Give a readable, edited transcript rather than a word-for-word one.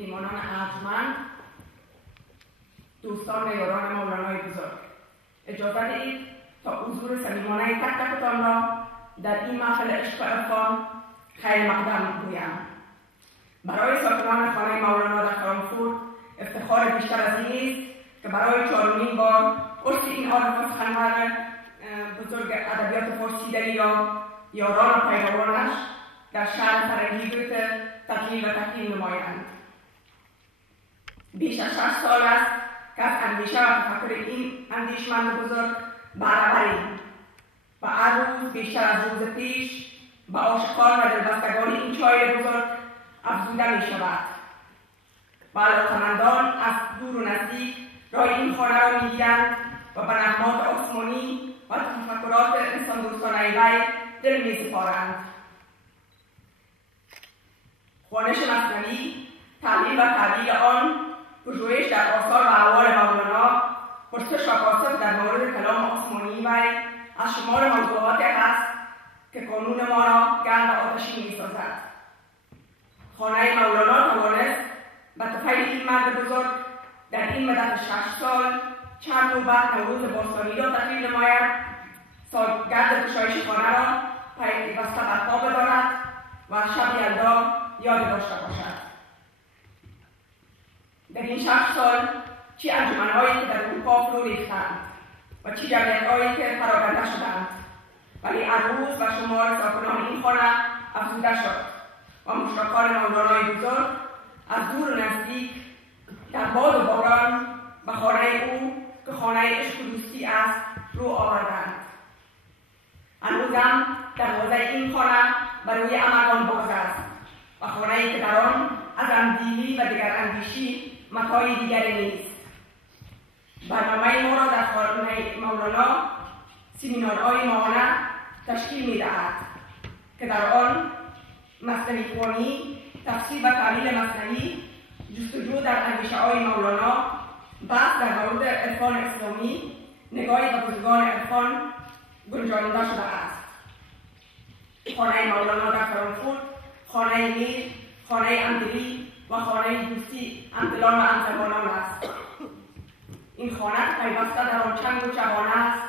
میهمانان ارجمند، دوستان و یاران مولانای بزرگ، اجازه دهید تا حضور صمیمانه تک تکتان را در این محفل عشق و عرفان خیر مقدم گویم. برای ساکنان خانه مولانا در فرانکفورت افتخار بیشتر از این نیست که برای چهارمین بار عرس این عارف و سخنور بزرگ ادبیات فارسی در ایران یاران و پیروانش در شهر فرنگی گوته تقلیل و تکریم نمایند. بیش از 6 سال است که از اندیشه و تفکر این اندیشمند بزرگ برابریم و هر روز بیشتر از روز پیش به عاشقان و دلبستگان این شاعر بزرگ افزوده می شود و علاقه‌مندان از دور و نزدیک راه این خانه را می گیرند و به نغمات آسمانی و تفکرات انسان دوستانه وی دل می سپارند. خوانش مثنوی، تحلیل و تعدیل آن، پژوهش در آثار و احوال مولانا، پرسش و پاسخ در مورد کلام آسمانی وی از شمار موضوعاتی است که قانون ما را گرم و آتشین می‌سازد. خانه مولانا توانست به طفیل این مرد بزرگ در این مدت 6 سال چند نوبت نوروز باستانی را تقلیل نماید، سالگرد گشایش خانه را پیوسته برپا بدارد و شب یلدا یاد داشته باشد. در این 6 سال چه انجمن‌هایی که در اروپا فرو ریختند و چه جمعیت‌هایی که پراکنده شدند، ولی هر روز و شمار ساکنان این خانه افزوده شد و مشتاقان مولانای بزرگ از دور و نزدیک در باد و باران به خانه او که خانه عشق و دوستی است رو آوردند. هنوز هم دروازه این خانه بر روی همگان باز است و خانه‌ای که در آن از اندیهی و دیگر اندیشی متاعی دیگری نیست. برنامه ما را در خانه مولانا سمینارهای ماهانه تشکیل می‌دهد که در آن مثنوی خوانی، تفسیر و تعلیل مثنوی، جستجو در اندیشه‌های مولانا، بحث در مورد عرفان اسلامی، نگاهی به بزرگان عرفان گنجانیده شده است. خانه مولانا در فرانکفورت، خانه میر، خانه اندلی و خانه دوستی همدلان و همزبانان است. این خانه پیوسته در آن چنگ و چغانه است